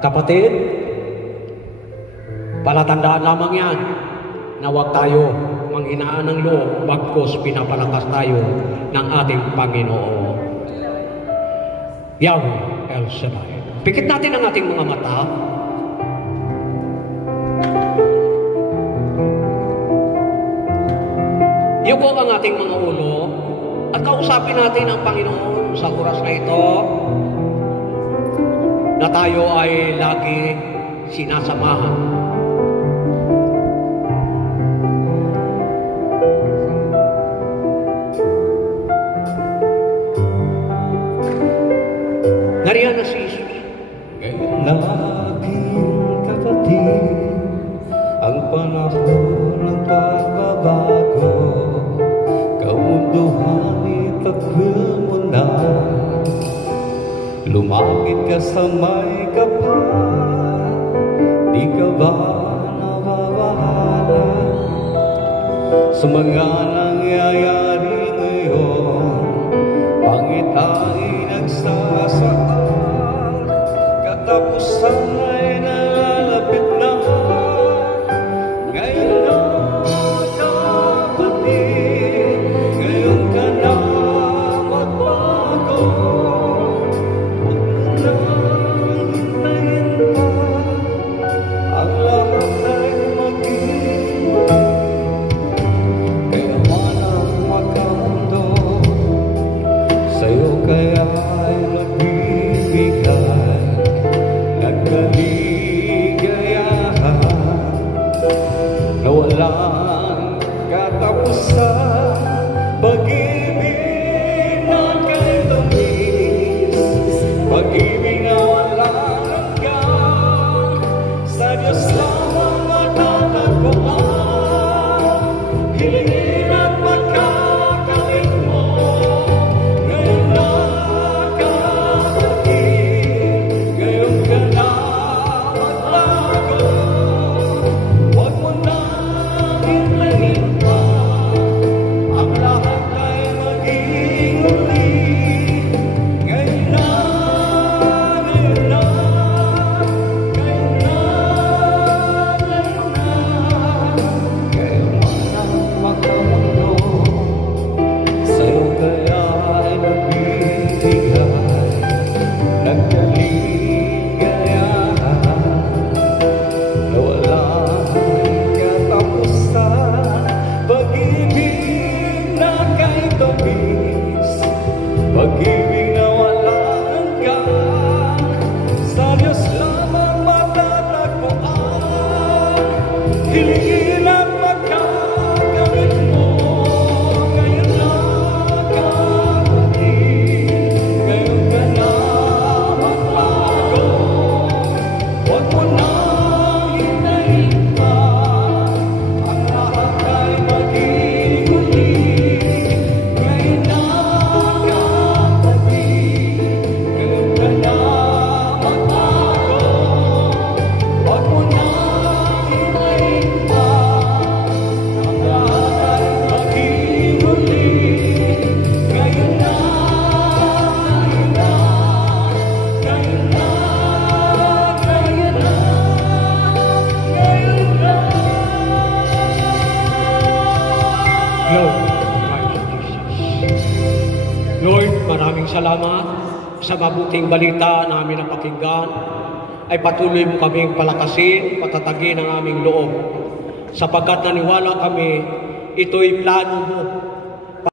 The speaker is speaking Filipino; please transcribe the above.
Kapatid, palatandaan lamang yan na huwag tayo manghinaan ng loob bagkus pinapalakas tayo ng ating Panginoon. Yahweh El Shaddai. Pikit natin ang ating mga mata. Yuko ang ating mga ulo at kausapin natin ang Panginoon sa oras na ito na tayo ay lagi sinasamahan. Nariyan na si Jesus. Ngayon na aking kapatid, ang panahon ng pagbabago, kamunduhan itakwil mo na, lumapit ka sa may kapal, di ka ba nababahala sa mga nangyayari ngayon? Pangit ay nagsasaan, katapusan ay nalalapit na. Ngayon na kapatid, ngayon ka na magbago. Huwag mo nang hintayin pa, ang lahat ay mag-iwan. Kaya man ang magkamundo, sa'yo kaya ay magbibigay ng kaligayahan na walang katapusan. Pag-ibig na kay tamis, pag-ibig na walang hanggan, sa Diyos lamang matatagpuan. Hilingin at magkakamit mo. Ngayon na kapatid, ngayon ka na magbago. Huwag mo nang hintayin pa, ang lahat ay maging uli. Ngayon na, ngayon na, ngayon na, ngayon na. Ngayon man ang makamundo, sa'yo kaya ay magbibigay ng kaligayahan na walang katapusan. Pag-ibig na kay tamis, pag-ibig na walang hanggan, sa Diyos lamang matatagpuan. Hilingin at magkakamit mo. Ngayon na kapatid, ngayon ka na magbago. Huwag mo nang hintayin pa, ang lahat ay maging uli. Ngayon na kapatid, ngayon ka na magbago. Huwag mo nang hintayin pa, ang lahat ay maging uli. Ngayon na, ngayon na, ngayon na, ngayon na, ngayon na. Lord, Lord, maraming salamat sa mabuting balita na aming napakinggan. Ay patuloy mo kaming palakasin, patatagin ang aming loob. Sapagkat naniwala kami, ito'y plano mo